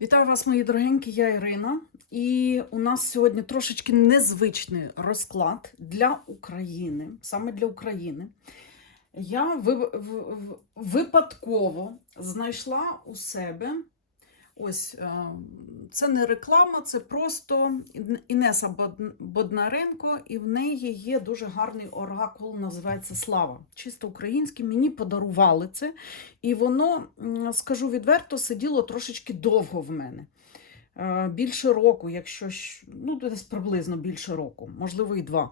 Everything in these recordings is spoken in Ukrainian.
Вітаю вас, мої дорогенькі, я Ірина. І у нас сьогодні трошечки незвичний розклад для України, саме для України. Я випадково знайшла у себе ось е, це не реклама, це просто Інеса Боднаренко, і в неї є дуже гарний оракул, називається Слава. Чисто український. Мені подарували це. І воно, скажу відверто, сиділо трошечки довго в мене. Е, Більше року, якщо ну, десь приблизно більше року, можливо, і два.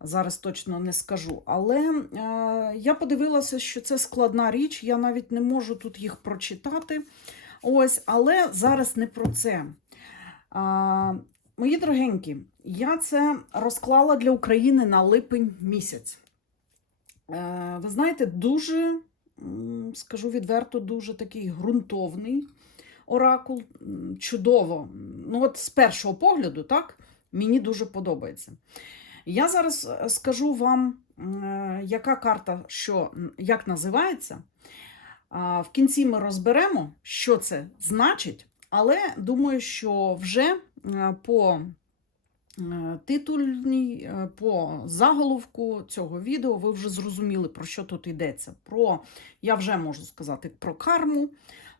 Зараз точно не скажу. Але е, я подивилася, що це складна річ, я навіть не можу тут їх прочитати. Ось, але зараз не про це. А, мої дорогенькі, я це розклала для України на липень місяць. Е, ви знаєте, дуже, скажу відверто, дуже такий ґрунтовний оракул. Чудово. Ну, от з першого погляду, так, мені дуже подобається. Я зараз е, скажу вам, е, яка карта, що, як називається. В кінці ми розберемо, що це значить, але думаю, що вже е, по е, титульній, е, по заголовку цього відео ви вже зрозуміли, про що тут йдеться. Про, я вже можу сказати, про карму,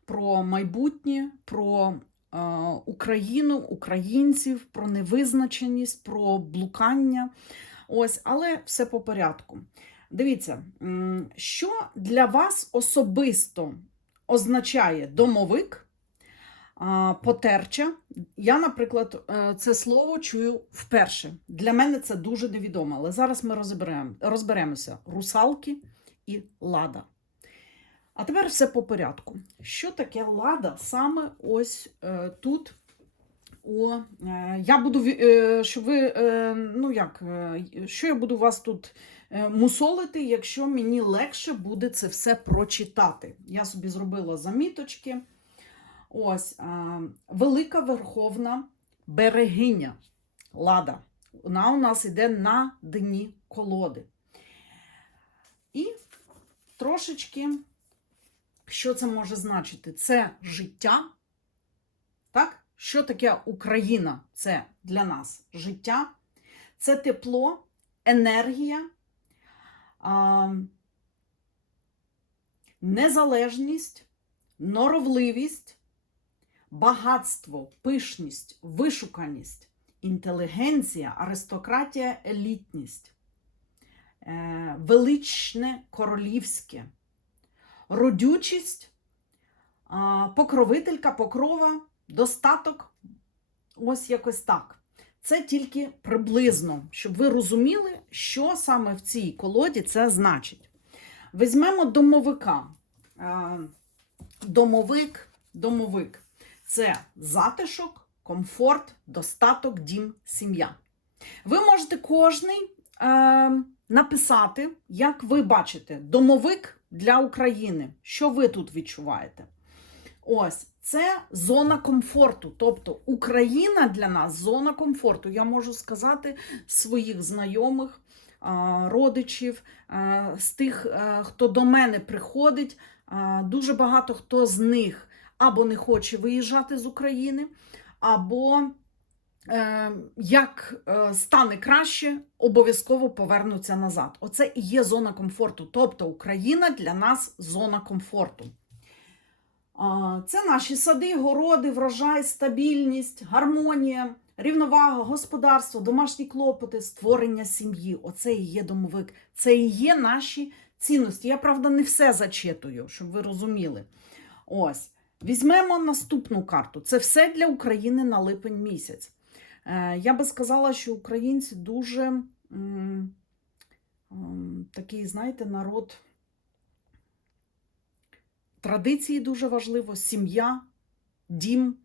про майбутнє, про Україну, українців, про невизначеність, про блукання. Ось, але все по порядку. Дивіться, що для вас особисто означає домовик, потерча. Я, наприклад, е, це слово чую вперше. Для мене це дуже невідомо, але зараз ми розберемо, розберемося: русалки і лада. А тепер все по порядку. Що таке лада саме ось е, тут? О, е, я буду, щоб ви, ну як, що я буду вас тут мусолити, якщо мені легше буде це все прочитати. Я собі зробила заміточки. Ось, е, велика верховна берегиня Лада. Вона у нас йде на дні колоди. І трошечки, що це може значити? Це життя. Так? Що таке Україна? Це для нас життя, це тепло, енергія, а, незалежність, норовливість, багатство, пишність, вишуканість, інтелігенція, аристократія, елітність, е, величне королівське, родючість, а, покровителька, покрова, достаток. Ось якось так. Це тільки приблизно, щоб ви розуміли, що саме в цій колоді це значить. Візьмемо домовика. Домовик, домовик це затишок, комфорт, достаток, дім, сім'я. Ви можете кожний е, написати, як ви бачите, домовик для України. Що ви тут відчуваєте? Ось це зона комфорту. Тобто Україна для нас зона комфорту. Я можу сказати своїх знайомих, родичів, з тих, хто до мене приходить. Дуже багато хто з них або не хоче виїжджати з України, або е, як е, стане краще, обов'язково повернуться назад. Оце і є зона комфорту. Тобто Україна для нас зона комфорту. Це наші сади, городи, врожай, стабільність, гармонія, рівновага, господарство, домашні клопоти, створення сім'ї. Оце і є домовик. Це і є наші цінності. Я, правда, не все зачитую, щоб ви розуміли. Ось. Візьмемо наступну карту. Це все для України на липень місяць. Е, Я би сказала, що українці дуже такий, знаєте, народ. Традиції дуже важливо, сім'я, дім,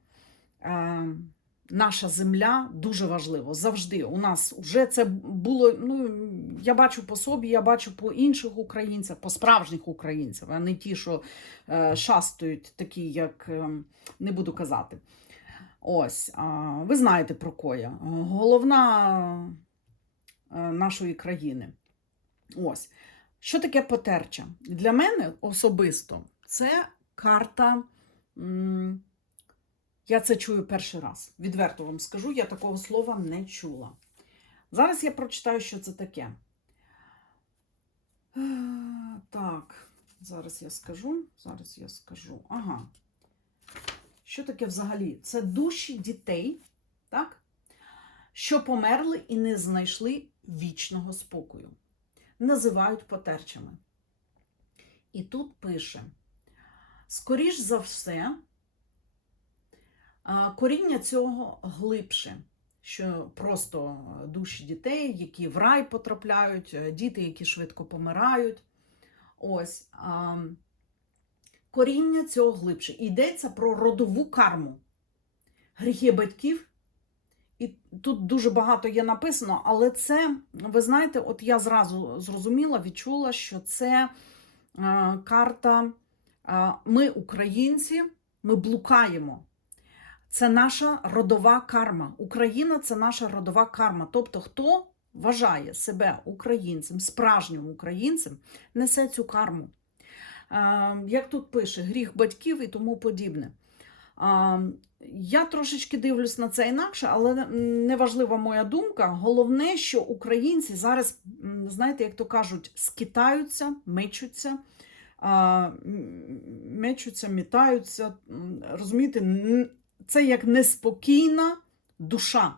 е, наша земля дуже важливо. Завжди. У нас вже це було. Ну, я бачу по собі, я бачу по інших українцях, по справжніх українців, а не ті, що е, шастують, такі, як е, не буду казати. Ось, а, ви знаєте про коя. Головна е, нашої країни. Ось. Що таке потерча? Для мене особисто це карта. Я це чую перший раз. Відверто вам скажу, я такого слова не чула. Зараз я прочитаю, що це таке. Е, Так, зараз я скажу. Зараз я скажу. Ага. Що таке взагалі? Це душі дітей, так? що померли і не знайшли вічного спокою. Називають потерчами. І тут пише: скоріш за все, коріння цього глибше, що просто душі дітей, які в рай потрапляють, е, діти, які швидко помирають. Ось. Коріння цього глибше. Йдеться про родову карму. Гріхи батьків. І тут дуже багато є написано, але це, ви знаєте, от я зразу зрозуміла, відчула, що це е, карта. Ми, українці, ми блукаємо. Це наша родова карма. Україна це наша родова карма. Тобто, хто вважає себе українцем, справжнім українцем, несе цю карму. Як тут пише, гріх батьків і тому подібне. Я трошечки дивлюсь на це інакше, але неважлива моя думка. Головне, що українці зараз, знаєте, як то кажуть, скитаються, мечуться, мечуться, мітаються. Розумієте, це як неспокійна душа,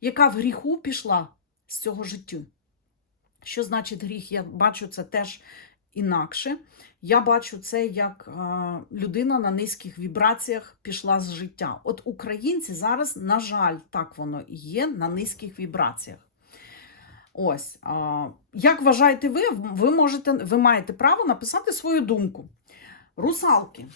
яка в гріху пішла з цього життя. Що значить гріх? Я бачу це теж інакше. Я бачу це як людина на низьких вібраціях пішла з життя. От українці зараз, на жаль, так воно і є на низьких вібраціях. Ось, як вважаєте ви, ви можете, ви маєте право написати свою думку. Русалки.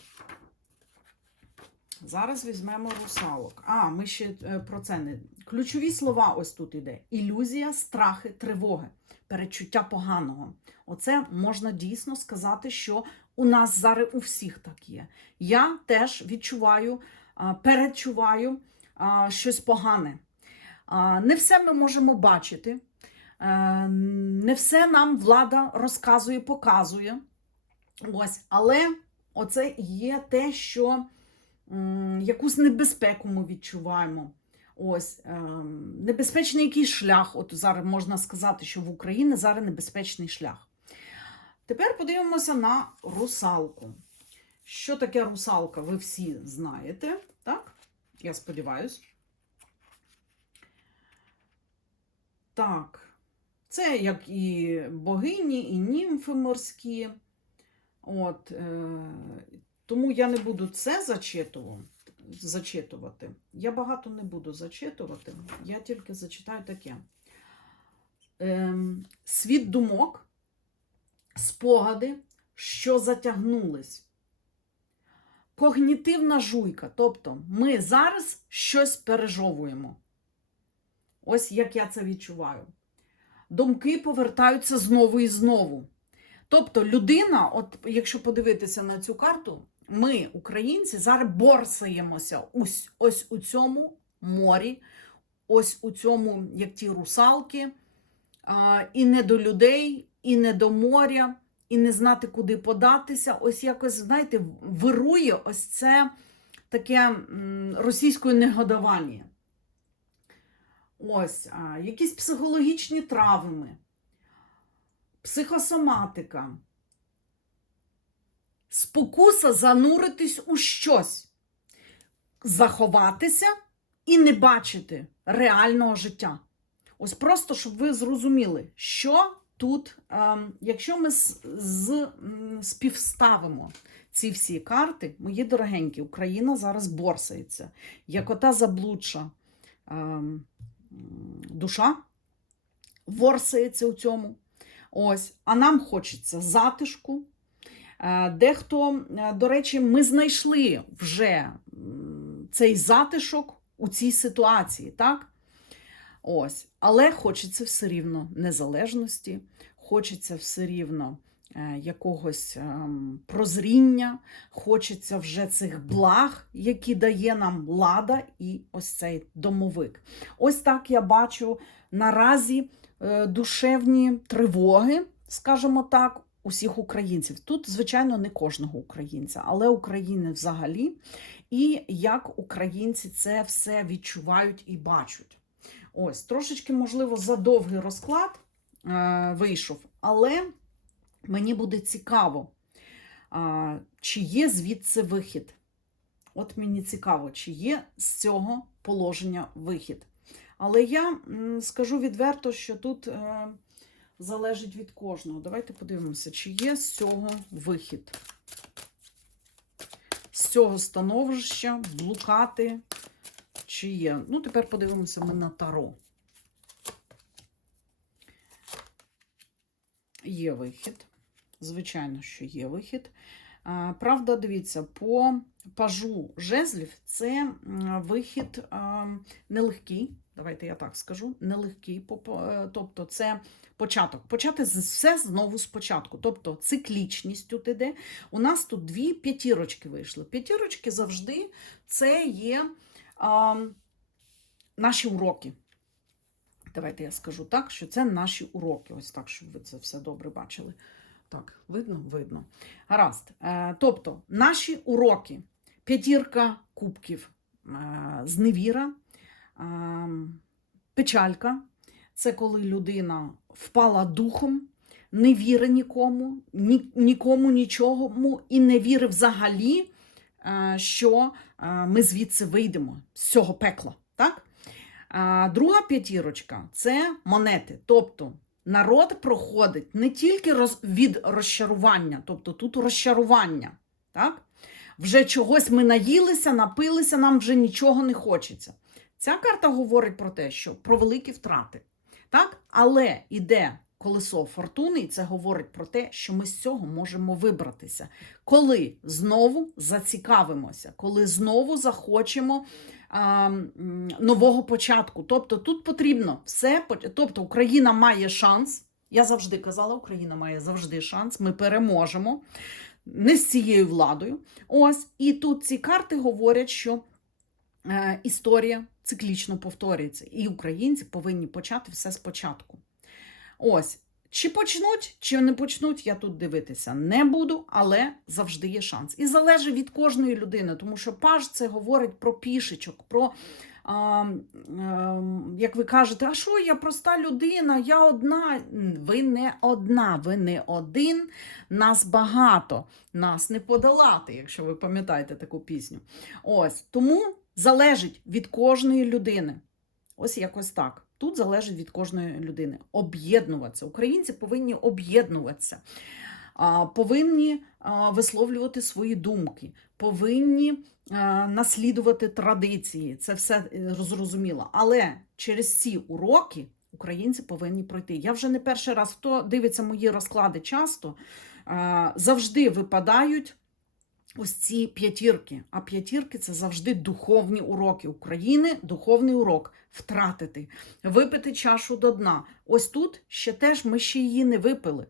Зараз візьмемо русалок. А, ми ще е, про це не. Ключові слова ось тут іде: ілюзія, страхи, тривоги, перечуття поганого. Оце можна дійсно сказати, що у нас зараз у всіх так є. Я теж відчуваю, перечуваю щось погане. Не все ми можемо бачити, не все нам влада розказує, показує. Ось, але оце є те, що якусь небезпеку ми відчуваємо. Ось ем, небезпечний якийсь шлях. От зараз можна сказати, що в Україні зараз небезпечний шлях. Тепер подивимося на русалку. Що таке русалка, ви всі знаєте, так? Я сподіваюся. Так, це як і богині, і німфи морські. От, е, тому я не буду це зачитувати. Я багато не буду зачитувати, я тільки зачитаю таке. Ем, світ думок, спогади, що затягнулись. Когнітивна жуйка. Тобто ми зараз щось пережовуємо. Ось як я це відчуваю. Думки повертаються знову і знову. Тобто, людина, от якщо подивитися на цю карту, ми, українці, зараз борсаємося ось, ось у цьому морі, ось у цьому, як ті русалки, а, і не до людей, і не до моря, і не знати, куди податися. Ось якось, знаєте, вирує ось це таке російське негодування. Ось, а, якісь психологічні травми, психосоматика, спокуса зануритись у щось, заховатися і не бачити реального життя. Ось просто, щоб ви зрозуміли, що тут, ем, якщо ми з, з, співставимо ці всі карти, мої дорогенькі, Україна зараз борсається, як ота заблудша ем, м, душа, ворсається у цьому. Ось, а нам хочеться затишку. Е, Дехто, е, до речі, ми знайшли вже цей затишок у цій ситуації, так? Ось, але хочеться все рівно незалежності, хочеться все рівно якогось ем, прозріння, хочеться вже цих благ, які дає нам лада і ось цей домовик. Ось так я бачу наразі е, душевні тривоги, скажімо так, усіх українців. Тут, звичайно, не кожного українця, але України взагалі. і як українці це все відчувають і бачать. Ось, трошечки, можливо, задовгий розклад е, вийшов, але мені буде цікаво, чи є звідси вихід. От мені цікаво, чи є з цього положення вихід. Але я скажу відверто, що тут е, залежить від кожного. Давайте подивимося, чи є з цього вихід. З цього становища блукати, чи є. Ну, тепер подивимося ми на таро. Є вихід. Звичайно, що є вихід. Правда, дивіться, по пажу жезлів це вихід нелегкий. Давайте я так скажу, нелегкий. е, Тобто, це початок. Почати все знову спочатку. Тобто циклічність тут іде. У нас тут дві п'ятірочки вийшли. П'ятірочки завжди це є а, наші уроки. Давайте я скажу так, що це наші уроки. Ось так, щоб ви це все добре бачили. Так, видно? Видно. Гаразд. Е, тобто, наші уроки. П'ятірка кубків, е, зневіра, е, печалька. Це коли людина впала духом, не вірить нікому, нікому нічого і не вірить взагалі, що ми звідси вийдемо з цього пекла. Так? Друга п'ятірочка це монети. Тобто народ проходить не тільки роз, від розчарування, тобто тут розчарування. Так? Вже чогось ми наїлися, напилися, нам вже нічого не хочеться. Ця карта говорить про те, що про великі втрати. Так? Але іде колесо фортуни, і це говорить про те, що ми з цього можемо вибратися. Коли знову зацікавимося, коли знову захочемо нового початку. Тобто тут потрібно все, тобто Україна має шанс. Я завжди казала, Україна має завжди шанс. Ми переможемо не з цією владою. Ось, і тут ці карти говорять, що е, історія циклічно повторюється, і українці повинні почати все спочатку. Ось. Чи почнуть, чи не почнуть, я тут дивитися не буду, але завжди є шанс. І залежить від кожної людини, тому що паж це говорить про пішечок, про, а, а, як ви кажете, а що я проста людина, я одна. Ви не одна, ви не один, нас багато, нас не подолати, якщо ви пам'ятаєте таку пісню. Ось тому залежить від кожної людини. Ось якось так. Тут залежить від кожної людини. Об'єднуватися. Українці повинні об'єднуватися, повинні висловлювати свої думки, повинні наслідувати традиції. Це все е, зрозуміло. Але через ці уроки українці повинні пройти. Я вже не перший раз, хто дивиться мої розклади часто, завжди випадають. Ось ці п'ятірки. А п'ятірки це завжди духовні уроки України. Духовний урок втратити, випити чашу до дна. Ось тут ще теж ми ще її не випили.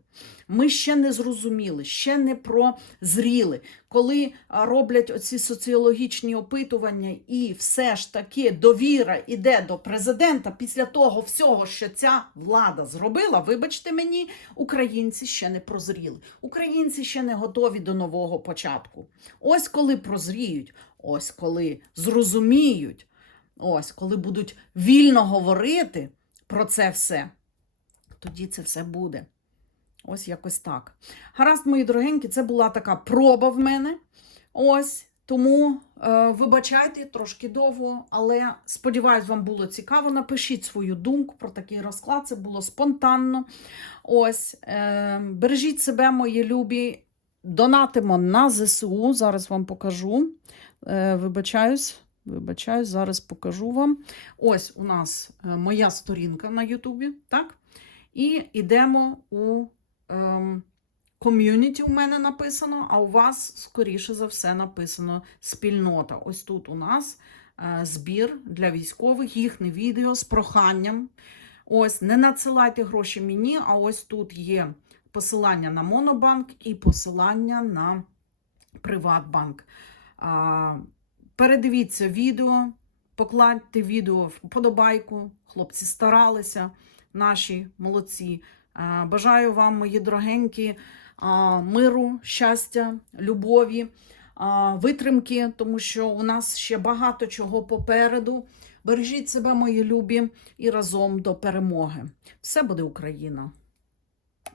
Ми ще не зрозуміли, ще не прозріли. Коли роблять оці соціологічні опитування, і все ж таки довіра йде до президента після того всього, що ця влада зробила, вибачте мені, українці ще не прозріли. Українці ще не готові до нового початку. Ось коли прозріють, ось коли зрозуміють, ось коли будуть вільно говорити про це все, тоді це все буде. Ось якось так. Гаразд, мої дорогенькі, це була така проба в мене. Ось. Тому е, вибачайте трошки довго, але сподіваюсь, вам було цікаво. Напишіть свою думку про такий розклад. Це було спонтанно. Ось. Е, бережіть себе, мої любі. Донатимо на ЗСУ. Зараз вам покажу. Е, вибачаюсь. Вибачаюсь, зараз покажу вам. Ось у нас е, моя сторінка на Ютубі, так? І йдемо у ком'юніті у мене написано, а у вас, скоріше за все, написано спільнота. Ось тут у нас е, збір для військових, їхнє відео з проханням. Ось, не надсилайте гроші мені, а ось тут є посилання на Монобанк і посилання на Приватбанк. Передивіться відео, покладьте відео в подобайку. Хлопці старалися, наші молодці. А, Бажаю вам, мої дорогенькі, миру, щастя, любові. витримки, тому що у нас ще багато чого попереду. Бережіть себе, мої любі, і разом до перемоги. Все буде Україна!